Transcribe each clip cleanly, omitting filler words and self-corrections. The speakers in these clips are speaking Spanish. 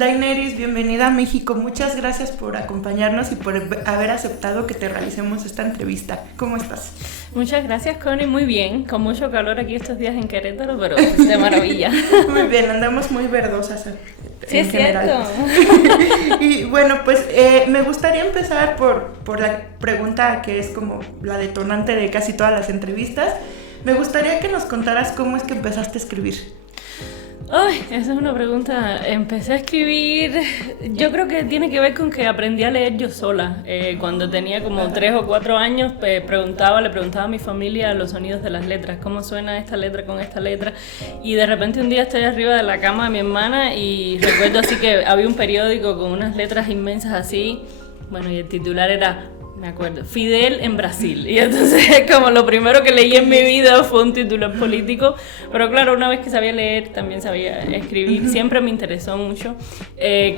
Daenerys, bienvenida a México. Muchas gracias por acompañarnos y por haber aceptado que te realicemos esta entrevista. ¿Cómo estás? Muchas gracias, Connie. Muy bien, con mucho calor aquí estos días en Querétaro, pero de maravilla. Muy bien, andamos muy verdosas sí, en es general. Cierto. Y bueno, pues me gustaría empezar por la pregunta que es como la detonante de casi todas las entrevistas. Me gustaría que nos contaras cómo es que empezaste a escribir. Ay, esa es una pregunta. Empecé a escribir, yo creo que tiene que ver con que aprendí a leer yo sola. Cuando tenía como 3 o 4 años, le preguntaba a mi familia los sonidos de las letras, cómo suena esta letra con esta letra. Y de repente un día estoy arriba de la cama de mi hermana y recuerdo así que había un periódico con unas letras inmensas así. Bueno, y el titular era... Me acuerdo, Fidel en Brasil. Y entonces como lo primero que leí en mi vida fue un titular político. Pero claro, una vez que sabía leer, también sabía escribir. Siempre me interesó mucho.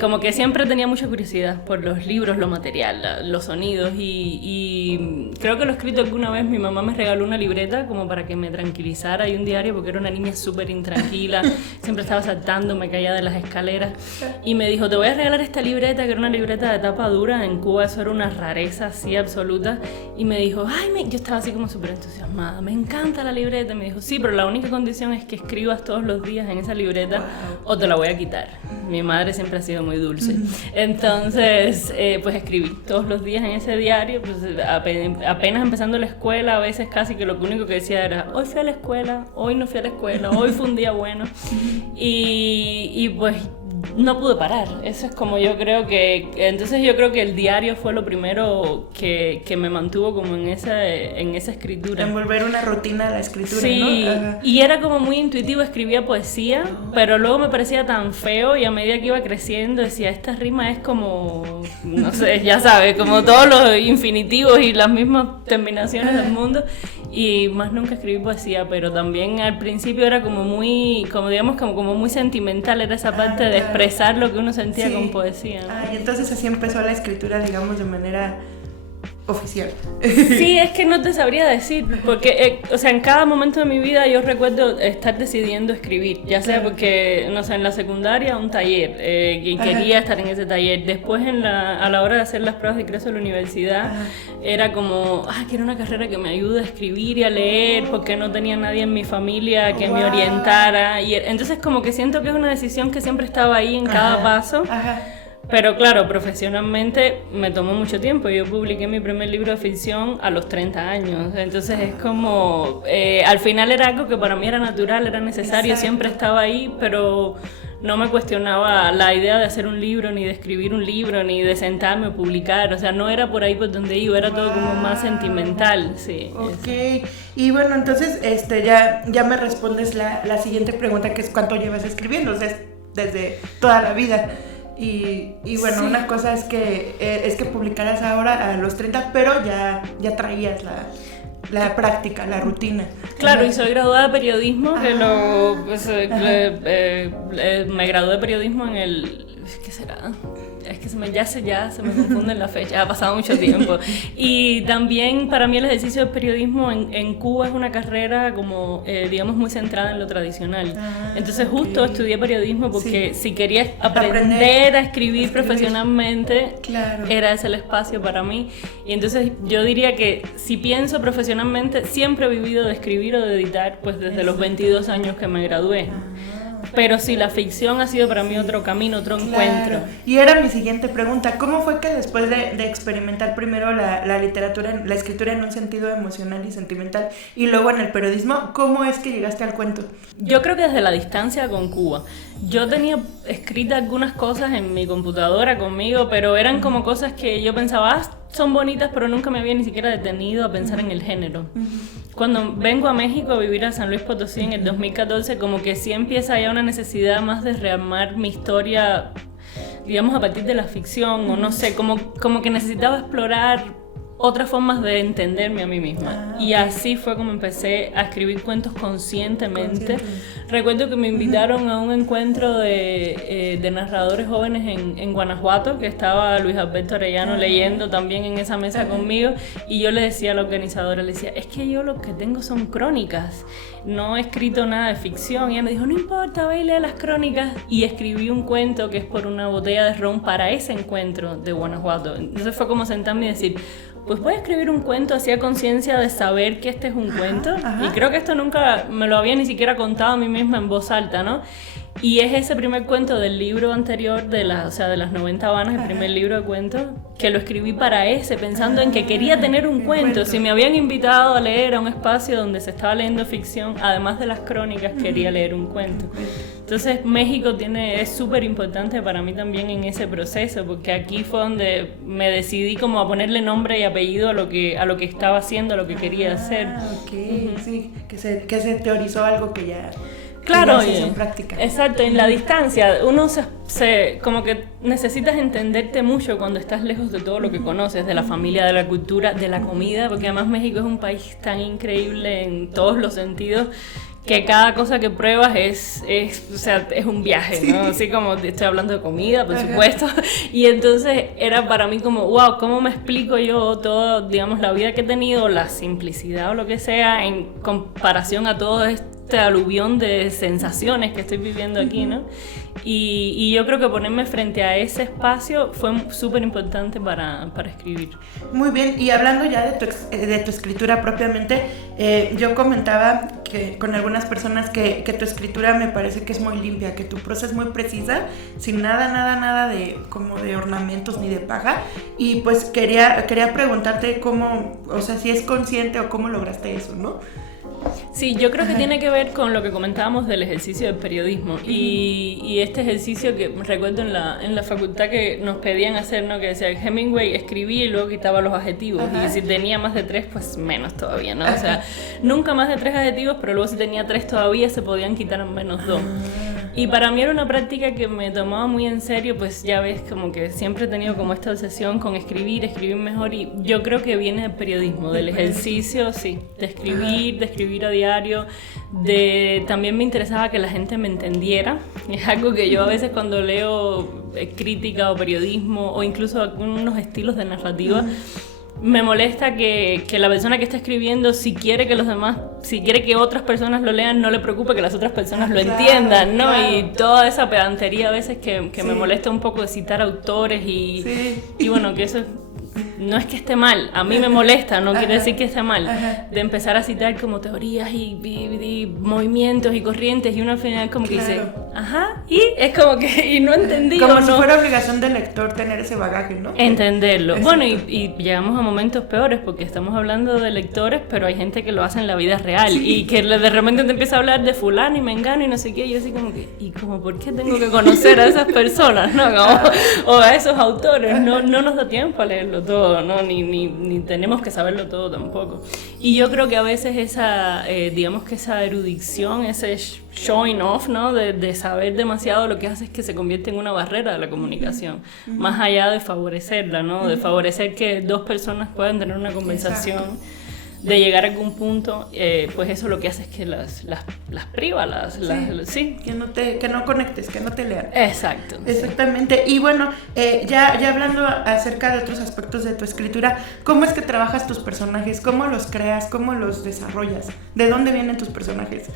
Como que siempre tenía mucha curiosidad por los libros, lo material, los sonidos. Y creo que lo he escrito alguna vez. Mi mamá me regaló una libreta como para que me tranquilizara y un diario, porque era una niña súper intranquila. Siempre estaba saltando, me caía de las escaleras. Y me dijo, te voy a regalar esta libreta, que era una libreta de tapa dura. En Cuba eso era una rareza así absoluta, y me dijo, yo estaba así como súper entusiasmada, me encanta la libreta. Me dijo, sí, pero la única condición es que escribas todos los días en esa libreta o te la voy a quitar. Mi madre siempre ha sido muy dulce. Entonces, pues escribí todos los días en ese diario, pues apenas empezando la escuela, a veces casi que lo único que decía era, hoy fui a la escuela, hoy no fui a la escuela, hoy fue un día bueno. Y pues no pude parar. Eso es como yo creo que... Entonces yo creo que el diario fue lo primero que me mantuvo como en esa escritura. Envolver una rutina a la escritura, sí, ¿no? Ajá. Y era como muy intuitivo, escribía poesía, pero luego me parecía tan feo y a medida que iba creciendo decía, esta rima es como, no sé, ya sabes, como todos los infinitivos y las mismas terminaciones del mundo, y más nunca escribí poesía, pero también al principio era como muy, como digamos, como muy sentimental, era esa parte de expresar lo que uno sentía con poesía, ¿no? Y entonces así empezó la escritura, digamos, de manera oficial. Sí, es que no te sabría decir, porque, en cada momento de mi vida yo recuerdo estar decidiendo escribir, ya sea porque, no sé, en la secundaria un taller, y quería estar en ese taller. Después a la hora de hacer las pruebas de ingreso a la universidad, era como, quiero una carrera que me ayude a escribir y a leer, porque no tenía nadie en mi familia que me orientara. Y entonces como que siento que es una decisión que siempre estaba ahí en cada paso. Pero claro, profesionalmente me tomó mucho tiempo. Yo publiqué mi primer libro de ficción a los 30 años. Entonces es como... al final era algo que para mí era natural, era necesario, siempre estaba ahí, pero no me cuestionaba la idea de hacer un libro, ni de escribir un libro, ni de sentarme o publicar. O sea, no era por ahí por donde iba, era todo como más sentimental, sí. Ok, y bueno, entonces ya me respondes la siguiente pregunta, que es ¿cuánto llevas escribiendo? O sea, desde toda la vida. Y bueno, una cosa es que publicaras ahora a los 30, pero ya traías la práctica, la rutina. Claro, y soy graduada de periodismo, me gradué de periodismo en el... ¿Qué será? Es que ya se me confunde la fecha, ha pasado mucho tiempo. Y también para mí el ejercicio de periodismo en Cuba es una carrera como, digamos, muy centrada en lo tradicional. Entonces justo estudié periodismo porque si quería aprender a escribir profesionalmente, era ese el espacio para mí. Y entonces yo diría que si pienso profesionalmente, siempre he vivido de escribir o de editar, pues desde los 22 años que me gradué. Pero sí, la ficción ha sido para mí otro camino, otro encuentro. Y era mi siguiente pregunta, ¿cómo fue que después de experimentar primero la literatura, la escritura en un sentido emocional y sentimental, y luego en el periodismo, cómo es que llegaste al cuento? Yo creo que desde la distancia con Cuba. Yo tenía escritas algunas cosas en mi computadora conmigo, pero eran como cosas que yo pensaba, son bonitas, pero nunca me había ni siquiera detenido a pensar en el género. Cuando vengo a México a vivir a San Luis Potosí en el 2014, como que sí empieza ya una necesidad más de rearmar mi historia, digamos, a partir de la ficción, o no sé, como que necesitaba explorar otras formas de entenderme a mí misma. Y así fue como empecé a escribir cuentos conscientemente. Recuerdo que me invitaron a un encuentro de narradores jóvenes en Guanajuato, que estaba Luis Alberto Arellano leyendo también en esa mesa conmigo, y yo le decía a la organizadora, le decía, es que yo lo que tengo son crónicas, no he escrito nada de ficción. Y ella me dijo, no importa, ve y lee las crónicas, y escribí un cuento que es por una botella de ron para ese encuentro de Guanajuato. Entonces fue como sentarme y decir, pues voy a escribir un cuento, hacía conciencia de saber que este es un cuento, y creo que esto nunca me lo había ni siquiera contado a mí misma en voz alta, ¿no? Y es ese primer cuento del libro anterior, de las 90 Habanas, el primer libro de cuentos, que lo escribí para ese, pensando en que quería tener un cuento. Si me habían invitado a leer a un espacio donde se estaba leyendo ficción, además de las crónicas, quería leer un cuento. Entonces México es súper importante para mí también en ese proceso, porque aquí fue donde me decidí como a ponerle nombre y apellido a lo que estaba haciendo, a lo que quería hacer. Sí, que se teorizó algo que ya... Claro, en práctica. Exacto, en la distancia uno como que necesitas entenderte mucho cuando estás lejos de todo lo que conoces, de la familia, de la cultura, de la comida, porque además México es un país tan increíble en todos los sentidos, que cada cosa que pruebas es un viaje, ¿no? Así como estoy hablando de comida, por supuesto, y entonces era para mí como, wow, ¿cómo me explico yo todo, digamos, la vida que he tenido, la simplicidad o lo que sea, en comparación a todo este aluvión de sensaciones que estoy viviendo aquí, ¿no? Y yo creo que ponerme frente a ese espacio fue súper importante para escribir. Muy bien, y hablando ya de tu escritura propiamente, yo comentaba que con algunas personas que tu escritura me parece que es muy limpia, que tu prosa es muy precisa, sin nada de como de ornamentos ni de paja, y pues quería preguntarte cómo, o sea, si es consciente o cómo lograste eso, ¿no? Sí, yo creo que tiene que ver con lo que comentábamos del ejercicio del periodismo y este ejercicio que recuerdo en la facultad que nos pedían hacer, ¿no? Que decía Hemingway escribía y luego quitaba los adjetivos, y si tenía más de 3, pues menos todavía, ¿no? O sea, nunca más de 3 adjetivos, pero luego si tenía 3 todavía se podían quitar al menos 2. Y para mí era una práctica que me tomaba muy en serio, pues ya ves, como que siempre he tenido como esta obsesión con escribir mejor, y yo creo que viene del periodismo, del ejercicio, sí, de escribir a diario, también me interesaba que la gente me entendiera. Es algo que yo a veces cuando leo crítica o periodismo o incluso algunos estilos de narrativa, me molesta que la persona que está escribiendo, si quiere que otras personas lo lean, no le preocupe que las otras personas lo entiendan, ¿no? Claro. Y toda esa pedantería a veces que me molesta un poco de citar autores y bueno, que eso no es que esté mal, a mí me molesta, no quiere decir que esté mal, de empezar a citar como teorías y movimientos y corrientes, y uno al final como que dice, y es como que, y no entendí. Como si fuera obligación del lector tener ese bagaje, ¿no? Entenderlo. Exacto. Bueno, y llegamos a momentos peores, porque estamos hablando de lectores, pero hay gente que lo hace en la vida real, y que de repente te empieza a hablar de fulano y mengano y no sé qué, y yo así como que, ¿y como por qué tengo que conocer a esas personas, no? O a esos autores, no nos da tiempo a leerlo todo, ¿no? Ni tenemos que saberlo todo tampoco. Y yo creo que a veces esa erudición, ese showing off, ¿no? De saber demasiado, lo que hace es que se convierte en una barrera de la comunicación, más allá de favorecerla, ¿no? De favorecer que dos personas puedan tener una conversación. Exacto. De llegar a algún punto, pues eso lo que hace es que las priva, sí. Que no conectes, que no te lean. Exacto. Exactamente. Sí. Y bueno, ya hablando acerca de otros aspectos de tu escritura, ¿cómo es que trabajas tus personajes? ¿Cómo los creas? ¿Cómo los desarrollas? ¿De dónde vienen tus personajes?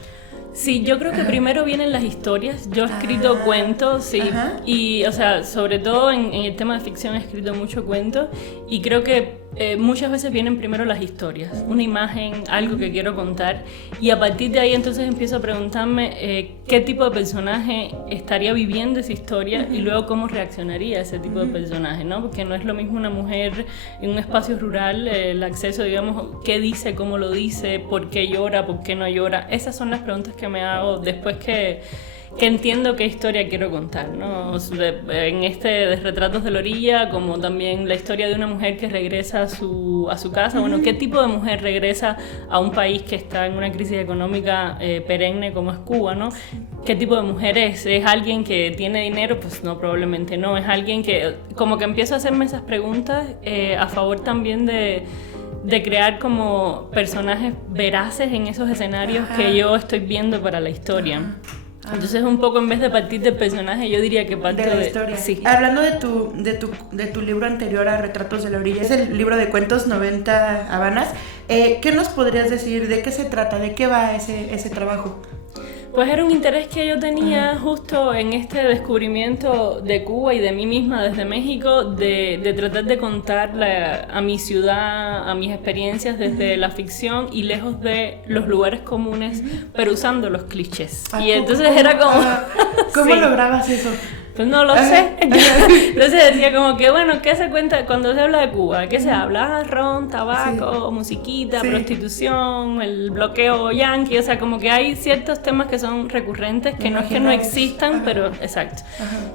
Sí, yo creo que primero vienen las historias. Yo he escrito cuentos, sí, y, o sea, sobre todo en el tema de ficción he escrito mucho cuento, y creo que muchas veces vienen primero las historias, una imagen, algo que quiero contar, y a partir de ahí entonces empiezo a preguntarme qué tipo de personaje estaría viviendo esa historia y luego cómo reaccionaría ese tipo de personaje, ¿no? Porque no es lo mismo una mujer en un espacio rural, el acceso, digamos, qué dice, cómo lo dice, por qué llora, por qué no llora. Esas son las preguntas que me hago después que entiendo qué historia quiero contar, ¿no? En de Retratos de la Orilla, como también la historia de una mujer que regresa a su casa. Bueno, ¿qué tipo de mujer regresa a un país que está en una crisis económica perenne como es Cuba, ¿no? ¿Qué tipo de mujer es? ¿Es alguien que tiene dinero? Pues no, probablemente no. Es alguien que, como que empiezo a hacerme esas preguntas a favor también de de crear como personajes veraces en esos escenarios que yo estoy viendo para la historia. Entonces un poco en vez de partir del personaje, yo diría que parte de la historia. Sí. Hablando de tu libro anterior a Retratos de la Orilla, es el libro de cuentos 90 Habanas. ¿Qué nos podrías decir? ¿De qué se trata? ¿De qué va ese trabajo? Pues era un interés que yo tenía justo en este descubrimiento de Cuba y de mí misma desde México, de tratar de contar a mi ciudad, a mis experiencias desde la ficción y lejos de los lugares comunes, pero usando los clichés. Y entonces era como... ¿Cómo sí. lograbas eso? Pues no lo sé. Entonces decía como que, bueno, ¿qué se cuenta cuando se habla de Cuba? ¿Qué se habla? Ron, tabaco, musiquita, prostitución, el bloqueo yanqui. O sea, como que hay ciertos temas que son recurrentes, que no es que no existan, pero exacto.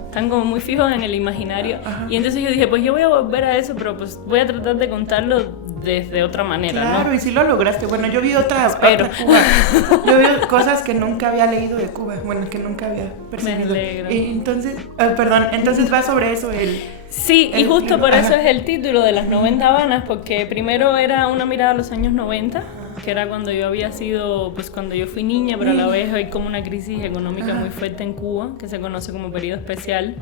Están como muy fijos en el imaginario. Y entonces yo dije, pues yo voy a volver a eso, pero pues voy a tratar de contarlo desde otra manera, claro, ¿no? Y si lo lograste. Bueno, yo vi otra Cuba. Yo vi cosas que nunca había leído de Cuba. Bueno, que nunca había percibido. Y entonces... entonces va sobre eso Sí, y justo por eso es el título de las 90 Habanas, porque primero era una mirada a los años 90, que era cuando yo había sido, pues cuando yo fui niña, pero a la vez hay como una crisis económica muy fuerte en Cuba, que se conoce como periodo especial.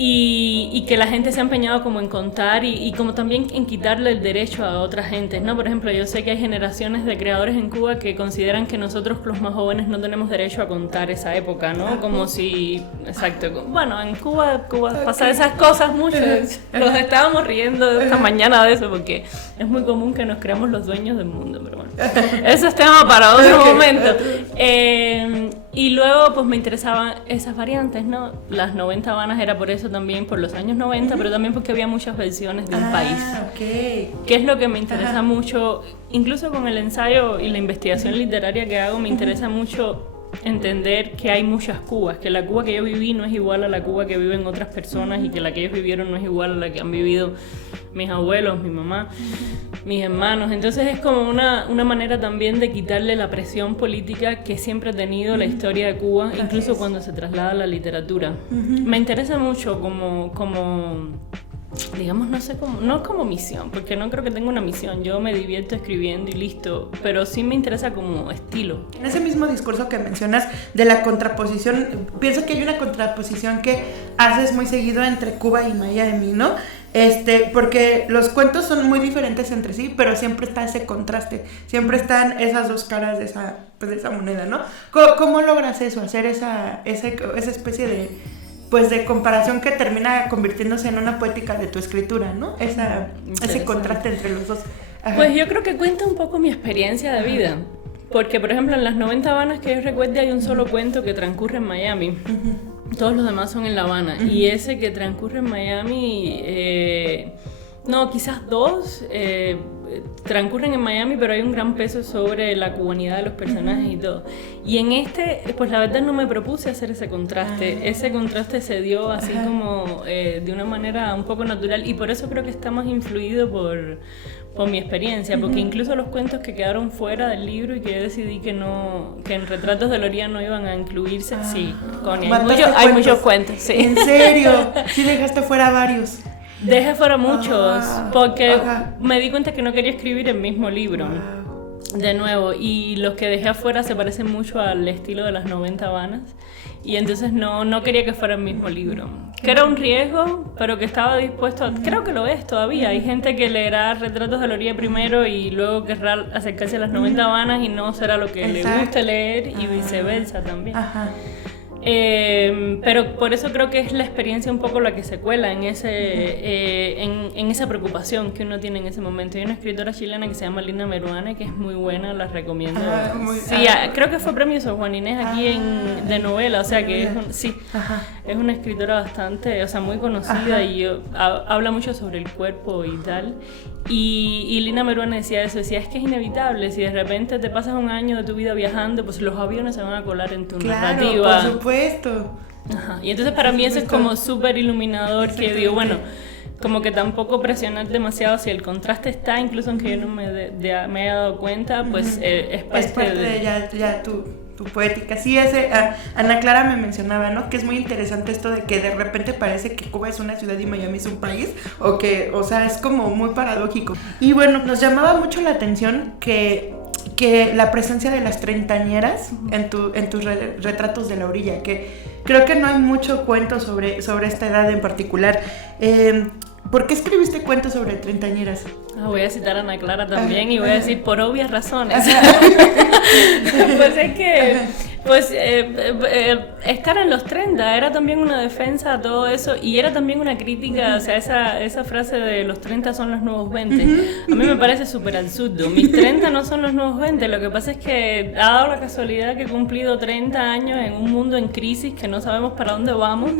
Y que la gente se ha empeñado como en contar y como también en quitarle el derecho a otras gentes, ¿no? Por ejemplo, yo sé que hay generaciones de creadores en Cuba que consideran que nosotros los más jóvenes no tenemos derecho a contar esa época, ¿no? Como si... Exacto. Bueno, en Cuba pasan esas cosas mucho. Nos estábamos riendo esta mañana de eso porque es muy común que nos creamos los dueños del mundo, pero bueno. Eso es tema para otro momento. Y luego pues me interesaban esas variantes, ¿no? Las 90 Habanas era por eso también, por los años 90, pero también porque había muchas versiones de un país. Okay. Que es lo que me interesa mucho, incluso con el ensayo y la investigación literaria que hago, me interesa mucho entender que hay muchas Cubas, que la Cuba que yo viví no es igual a la Cuba que viven otras personas y que la que ellos vivieron no es igual a la que han vivido mis abuelos, mi mamá, mis hermanos. Entonces es como una manera también de quitarle la presión política que siempre ha tenido la historia de Cuba, incluso cuando se traslada a la literatura. Me interesa mucho como digamos, no sé cómo, no como misión, porque no creo que tenga una misión, yo me divierto escribiendo y listo, pero sí me interesa como estilo. En ese mismo discurso que mencionas de la contraposición, pienso que hay una contraposición que haces muy seguido entre Cuba y Miami, ¿no? Porque los cuentos son muy diferentes entre sí, pero siempre está ese contraste, siempre están esas dos caras de esa moneda, ¿no? ¿Cómo logras eso, hacer esa especie de comparación que termina convirtiéndose en una poética de tu escritura, ¿no? Ese contraste entre los dos. Pues yo creo que cuenta un poco mi experiencia de vida, porque por ejemplo en las 90 Habanas que yo recuerde hay un solo cuento que transcurre en Miami. Todos los demás son en La Habana. Y ese que transcurre en Miami, no, quizás dos transcurren en Miami, pero hay un gran peso sobre la cubanidad de los personajes y todo. Y en pues la verdad no me propuse hacer ese contraste. Ese contraste se dio así como de una manera un poco natural y por eso creo que está más influido por mi experiencia, porque incluso los cuentos que quedaron fuera del libro y que yo decidí que en Retratos de la Orilla no iban a incluirse, sí, Connie, hay muchos cuentos, sí. ¿En serio? Sí dejaste fuera varios. Dejé fuera muchos, porque me di cuenta que no quería escribir el mismo libro. De nuevo, y los que dejé afuera se parecen mucho al estilo de las 90 Habanas y entonces no quería que fuera el mismo libro, que era un riesgo, pero que estaba dispuesto creo que lo es todavía, hay gente que leerá Retratos de la Orilla primero y luego querrá acercarse a las 90 Habanas y no será lo que le guste leer y viceversa también. Pero por eso creo que es la experiencia un poco la que se cuela en esa preocupación que uno tiene en ese momento. Hay una escritora chilena que se llama Lina Meruane que es muy buena, la recomiendo. Creo que fue premio Sor Juana Inés aquí de novela, o sea que es una escritora bastante, o sea, muy conocida y habla mucho sobre el cuerpo y tal. Y Lina Meruane decía eso, decía, es que es inevitable, si de repente te pasas un año de tu vida viajando, pues los aviones se van a colar en tu narrativa. Por supuesto. Y entonces para mí eso es como súper iluminador, que digo, bueno, como que tampoco presionar demasiado, si el contraste está, incluso aunque yo no me haya dado cuenta, pues es parte de ya tu tu poética. Sí, Ana Clara me mencionaba, ¿no? Que es muy interesante esto de que de repente parece que Cuba es una ciudad y Miami es un país, o sea, es como muy paradójico. Y bueno, nos llamaba mucho la atención que la presencia de las treintañeras en tus retratos de la orilla, que creo que no hay mucho cuento sobre esta edad en particular. ¿Por qué escribiste cuentos sobre treintañeras? Voy a citar a Ana Clara también y voy a decir por obvias razones. Pues es que estar en los 30 era también una defensa a todo eso y era también una crítica, o sea, esa frase de los 30 son los nuevos 20, a mí me parece súper absurdo. Mis 30 no son los nuevos 20, lo que pasa es que ha dado la casualidad que he cumplido 30 años en un mundo en crisis que no sabemos para dónde vamos,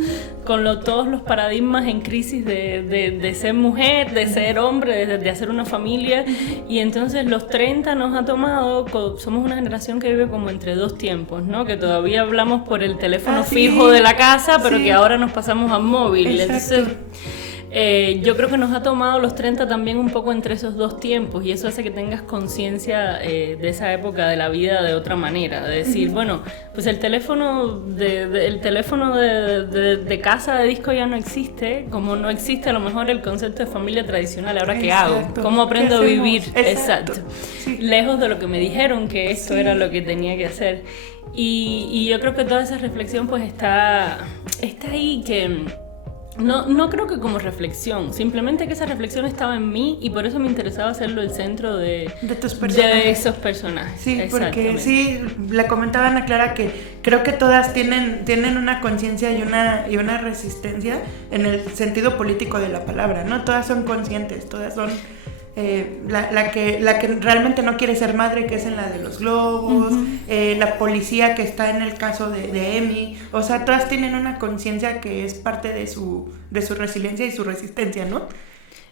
con todos los paradigmas en crisis de ser mujer, de ser hombre, de hacer una familia, y entonces los 30 nos ha tomado, somos una generación que vive como entre dos tiempos, ¿no? Que todavía hablamos por el teléfono fijo de la casa, pero que ahora nos pasamos al móvil. Exacto. Entonces, yo creo que nos ha tomado los 30 también un poco entre esos dos tiempos, y eso hace que tengas conciencia de esa época de la vida de otra manera, de decir, bueno, pues el teléfono de casa de disco ya no existe, como no existe a lo mejor el concepto de familia tradicional. ¿Ahora qué hago? ¿Cómo aprendo a vivir? Exacto. Sí. Lejos de lo que me dijeron que esto era lo que tenía que hacer. Y yo creo que toda esa reflexión pues está ahí, que no creo que como reflexión, simplemente que esa reflexión estaba en mí y por eso me interesaba hacerlo el centro de tus personajes. De esos personajes. Sí, porque sí, le comentaba a Ana Clara que creo que todas tienen una conciencia y una resistencia en el sentido político de la palabra, ¿no? Todas son conscientes, todas son... la que realmente no quiere ser madre, que es en la de los globos, la policía que está en el caso de Emi, o sea, todas tienen una conciencia que es parte de su resiliencia y su resistencia, ¿no?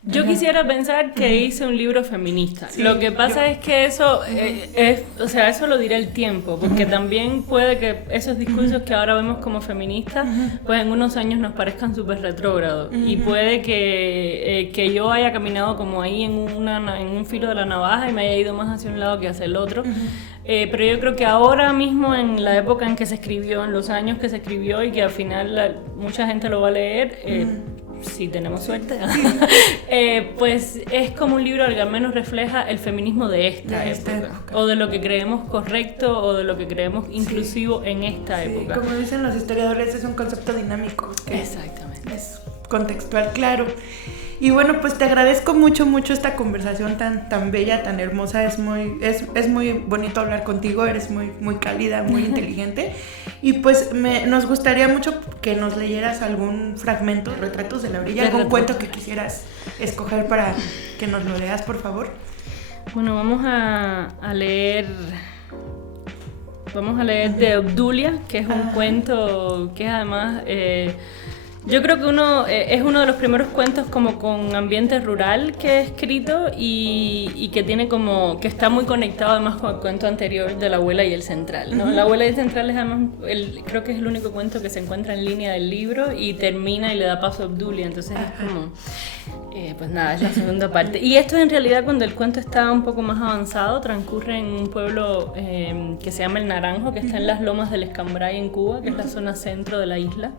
Yo quisiera pensar que hice un libro feminista. Sí, lo que pasa es que eso eso lo dirá el tiempo, porque también puede que esos discursos que ahora vemos como feministas, pues en unos años nos parezcan súper retrógrados, y puede que yo haya caminado como ahí en un filo de la navaja y me haya ido más hacia un lado que hacia el otro. Pero yo creo que ahora mismo, en la época en que se escribió, en los años que se escribió y que al final mucha gente lo va a leer, si tenemos suerte, pues es como un libro que al menos refleja el feminismo de esta época, o de lo que creemos correcto, o de lo que creemos inclusivo en esta época. Como dicen los historiadores, es un concepto dinámico. Exactamente. Es contextual, claro. Y bueno, pues te agradezco mucho esta conversación tan bella, tan hermosa. Es muy bonito hablar contigo, eres muy cálida, muy inteligente. Y pues nos gustaría mucho que nos leyeras algún fragmento, Retratos de la Orilla, algún cuento que quisieras escoger para que nos lo leas, por favor. Bueno, vamos a leer de Obdulia, que es un cuento que además... yo creo que es uno de los primeros cuentos como con ambiente rural que he escrito, y que tiene que está muy conectado además con el cuento anterior de La Abuela y el Central, ¿no? La Abuela y el Central es además, creo que es el único cuento que se encuentra en línea del libro y termina y le da paso a Obdulia, entonces es como... pues nada, es la segunda parte. Y esto en realidad, cuando el cuento está un poco más avanzado, transcurre en un pueblo que se llama El Naranjo, que está en las lomas del Escambray en Cuba, que es la zona centro de la isla.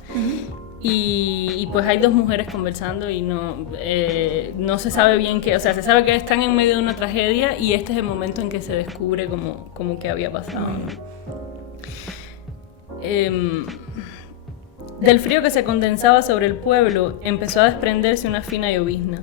Y pues hay dos mujeres conversando y no se sabe bien qué, o sea, se sabe que están en medio de una tragedia y este es el momento en que se descubre como que había pasado, ¿no? Del frío que se condensaba sobre el pueblo empezó a desprenderse una fina llovizna.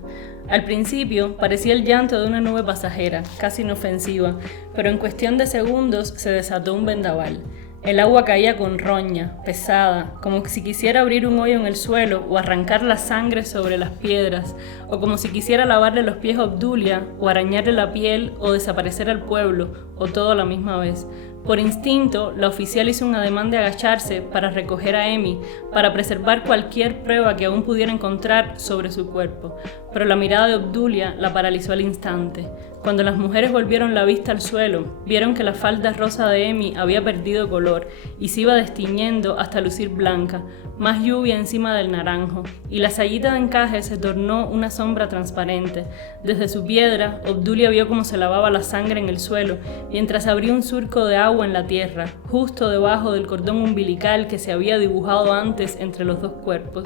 Al principio parecía el llanto de una nube pasajera, casi inofensiva, pero en cuestión de segundos se desató un vendaval. El agua caía con roña, pesada, como si quisiera abrir un hoyo en el suelo o arrancar la sangre sobre las piedras, o como si quisiera lavarle los pies a Obdulia, o arañarle la piel, o desaparecer al pueblo, o todo a la misma vez. Por instinto, la oficial hizo un ademán de agacharse para recoger a Emi, para preservar cualquier prueba que aún pudiera encontrar sobre su cuerpo. pero la mirada de Obdulia la paralizó al instante. Cuando las mujeres volvieron la vista al suelo, vieron que la falda rosa de Emi había perdido color y se iba destiñendo hasta lucir blanca, más lluvia encima del naranjo, y la sayita de encaje se tornó una sombra transparente. Desde su piedra, Obdulia vio cómo se lavaba la sangre en el suelo, mientras abría un surco de agua en la tierra, justo debajo del cordón umbilical que se había dibujado antes entre los dos cuerpos.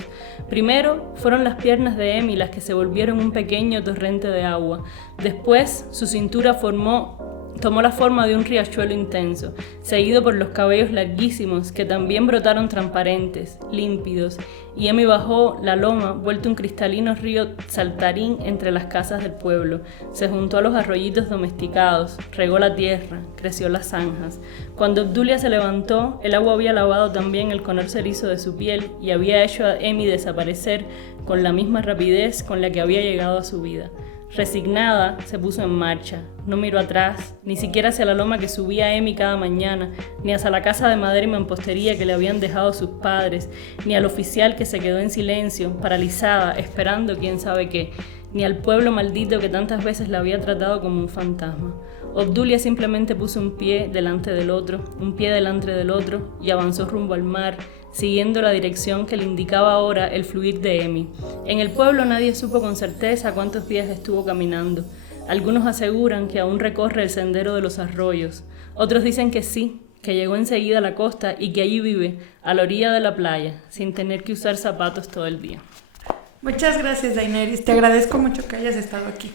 Primero fueron las piernas de Emi las que se volvieron un pequeño torrente de agua. Después, su cintura tomó la forma de un riachuelo intenso, seguido por los cabellos larguísimos que también brotaron transparentes, límpidos, y Emi bajó la loma, vuelto un cristalino río saltarín entre las casas del pueblo. Se juntó a los arroyitos domesticados, regó la tierra, creció las zanjas. Cuando Obdulia se levantó, el agua había lavado también el color cerizo de su piel y había hecho a Emi desaparecer con la misma rapidez con la que había llegado a su vida. Resignada, se puso en marcha. No miró atrás, ni siquiera hacia la loma que subía Emi cada mañana, ni hacia la casa de madera y mampostería que le habían dejado sus padres, ni al oficial que se quedó en silencio, paralizada, esperando quién sabe qué, ni al pueblo maldito que tantas veces la había tratado como un fantasma. Obdulia simplemente puso un pie delante del otro, un pie delante del otro, y avanzó rumbo al mar, siguiendo la dirección que le indicaba ahora el fluir de Emi. En el pueblo nadie supo con certeza cuántos días estuvo caminando. Algunos aseguran que aún recorre el sendero de los arroyos. Otros dicen que sí, que llegó enseguida a la costa y que allí vive, a la orilla de la playa, sin tener que usar zapatos todo el día. Muchas gracias, Daenerys. Te agradezco mucho que hayas estado aquí.